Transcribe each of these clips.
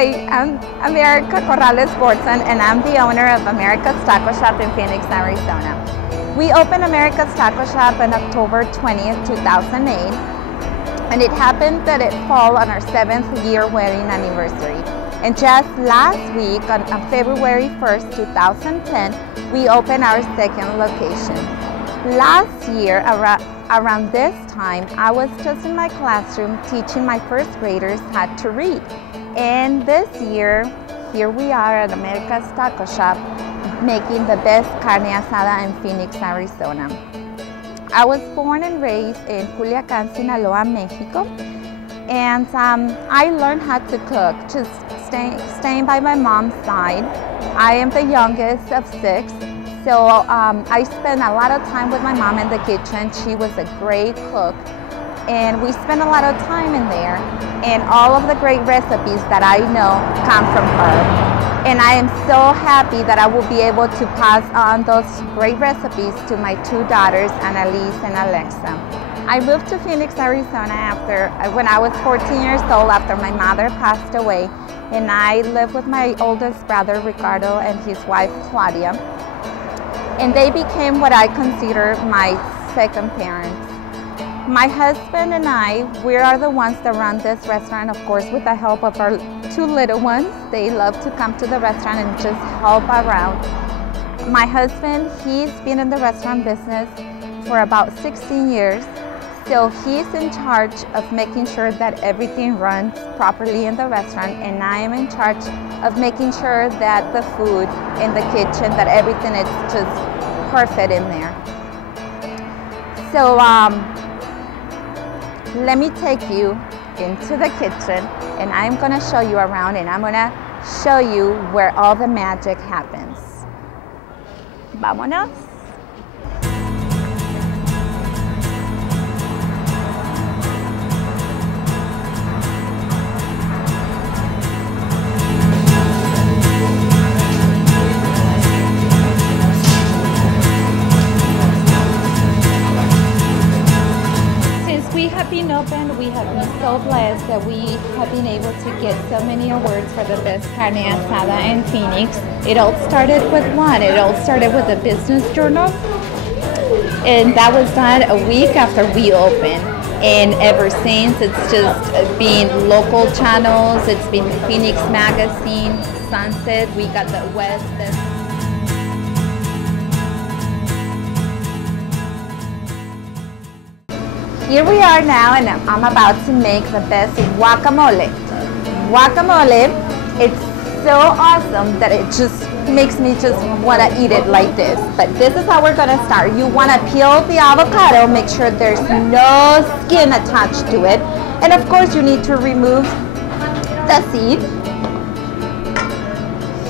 Hi, I'm America Corrales Borton, and I'm the owner of America's Taco Shop in Phoenix, Arizona. We opened America's Taco Shop on October 20th, 2008, and it happened that it fell on our 7th year wedding anniversary. And just last week, on February 1st, 2010, we opened our second location. Last year, around this time, I was just in my classroom teaching my first graders how to read. And this year, here we are at America's Taco Shop, making the best carne asada in Phoenix, Arizona. I was born and raised in Culiacan, Sinaloa, Mexico. And I learned how to cook, just staying by my mom's side. I am the youngest of 6. So I spent a lot of time with my mom in the kitchen. She was a great cook, and we spent a lot of time in there. And all of the great recipes that I know come from her. And I am so happy that I will be able to pass on those great recipes to my 2 daughters, Annalise and Alexa. I moved to Phoenix, Arizona when I was 14 years old after my mother passed away. And I lived with my oldest brother, Ricardo, and his wife, Claudia. And they became what I consider my second parents. My husband and I, we are the ones that run this restaurant, of course, with the help of our 2 little ones. They love to come to the restaurant and just help around. My husband, he's been in the restaurant business for about 16 years. So he's in charge of making sure that everything runs properly in the restaurant, and I am in charge of making sure that the food in the kitchen, that everything is just perfect in there. So let me take you into the kitchen, and I'm gonna show you around, and I'm gonna show you where all the magic happens. Vámonos. Been open, we have been so blessed that we have been able to get so many awards for the best carne asada in Phoenix. It all started with one. It all started with the Business Journal, and that was done a week after we opened. And ever since, it's just been local channels. It's been Phoenix Magazine, Sunset. We got the West. Here we are now, and I'm about to make the best guacamole. Guacamole, it's so awesome that it just makes me just want to eat it like this. But this is how we're going to start. You want to peel the avocado, make sure there's no skin attached to it. And of course, you need to remove the seed.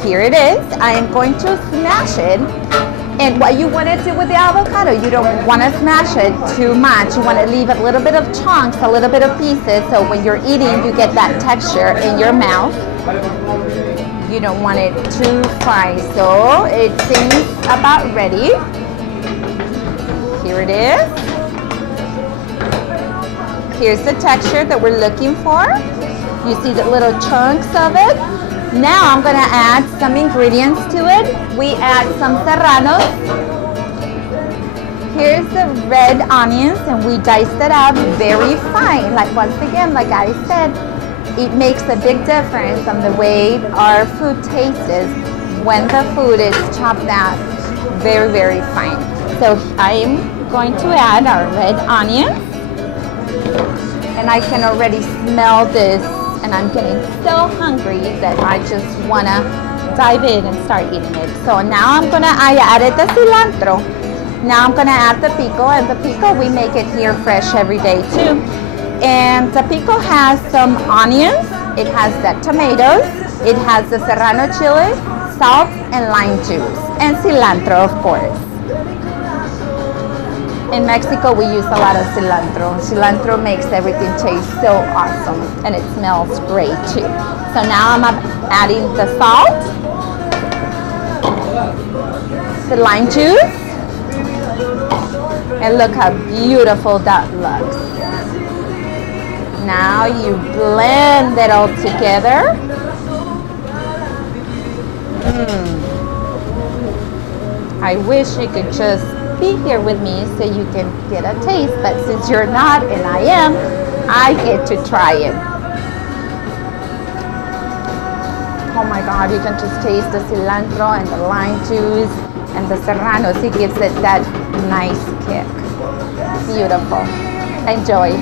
Here it is. I am going to smash it. And what you want to do with the avocado, you don't want to smash it too much. You want to leave a little bit of chunks, a little bit of pieces, so when you're eating, you get that texture in your mouth. You don't want it too fry. So it seems about ready. Here it is. Here's the texture that we're looking for. You see the little chunks of it. Now I'm going to add some ingredients to it. We add some serranos. Here's the red onions, and we diced it up very fine. Like, once again, like I said, it makes a big difference on the way our food tastes when the food is chopped out very, very fine. So I'm going to add our red onions, and I can already smell this. And I'm getting so hungry that I just want to dive in and start eating it. So now I added the cilantro. Now I'm going to add the pico, and the pico, we make it here fresh every day too. And the pico has some onions, it has the tomatoes, it has the serrano chili, salt, and lime juice, and cilantro, of course. In Mexico, we use a lot of cilantro. Cilantro makes everything taste so awesome, and it smells great too. So now I'm adding the salt, the lime juice, and look how beautiful that looks. Now you blend it all together. I wish you could just be here with me so you can get a taste, but since you're not and I am, I get to try it. Oh my God, you can just taste the cilantro and the lime juice and the serranos. It gives it that nice kick. Beautiful. Enjoy.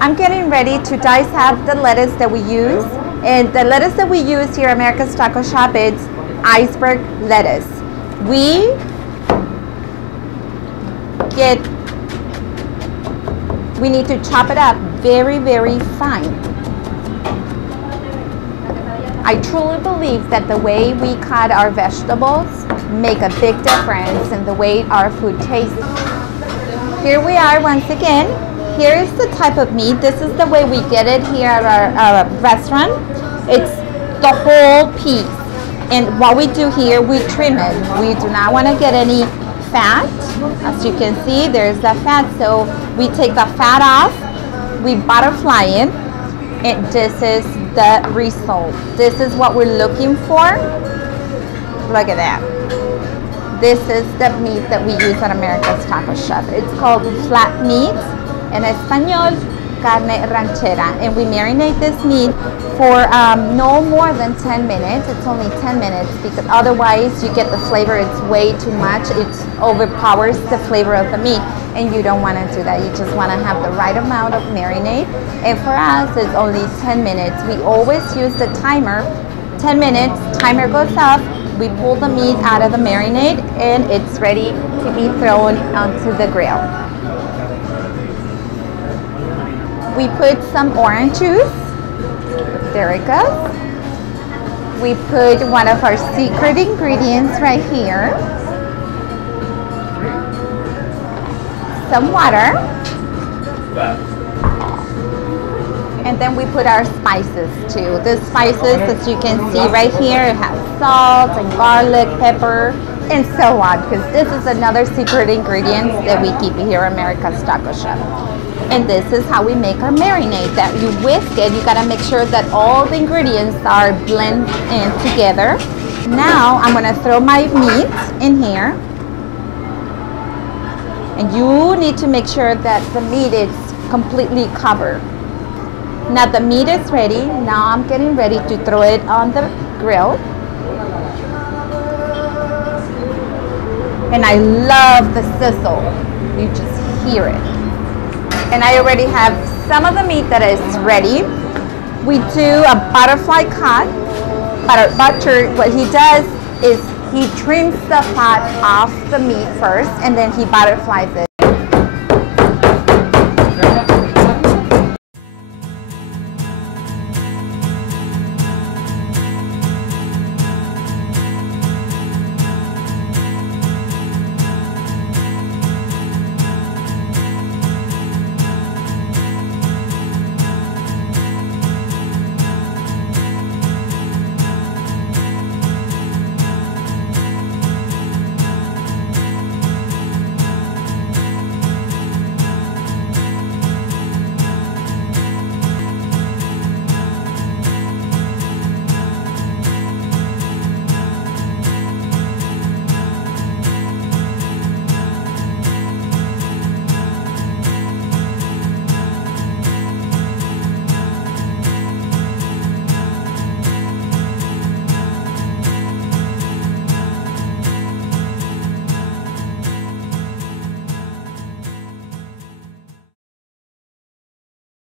I'm getting ready to dice up the lettuce that we use. And the lettuce that we use here at America's Taco Shop is iceberg lettuce. We need to chop it up very, very fine. I truly believe that the way we cut our vegetables make a big difference in the way our food tastes. Here we are once again. Here is the type of meat. This is the way we get it here at our restaurant. It's the whole piece. And what we do here, we trim it. We do not want to get any fat. As you can see, there's the fat. So we take the fat off, we butterfly it, and this is the result. This is what we're looking for. Look at that. This is the meat that we use at America's Taco Shop. It's called flat meat. En español, carne ranchera. And we marinate this meat for no more than 10 minutes. It's only 10 minutes because otherwise you get the flavor. It's way too much. It overpowers the flavor of the meat. And you don't want to do that. You just want to have the right amount of marinade. And for us, it's only 10 minutes. We always use the timer. 10 minutes, timer goes off. We pull the meat out of the marinade and it's ready to be thrown onto the grill. We put some orange juice. There it goes. We put one of our secret ingredients right here. Some water. And then we put our spices too. The spices, as you can see right here, it has salt and garlic, pepper, and so on. Because this is another secret ingredient that we keep here at America's Taco Shop. And this is how we make our marinade. That you whisk it, you gotta make sure that all the ingredients are blended in together. Now I'm gonna throw my meat in here. And you need to make sure that the meat is completely covered. Now the meat is ready. Now I'm getting ready to throw it on the grill. And I love the sizzle. You just hear it. And I already have some of the meat that is ready. We do a butterfly cut. Butcher, what he does is he trims the fat off the meat first and then he butterflies it.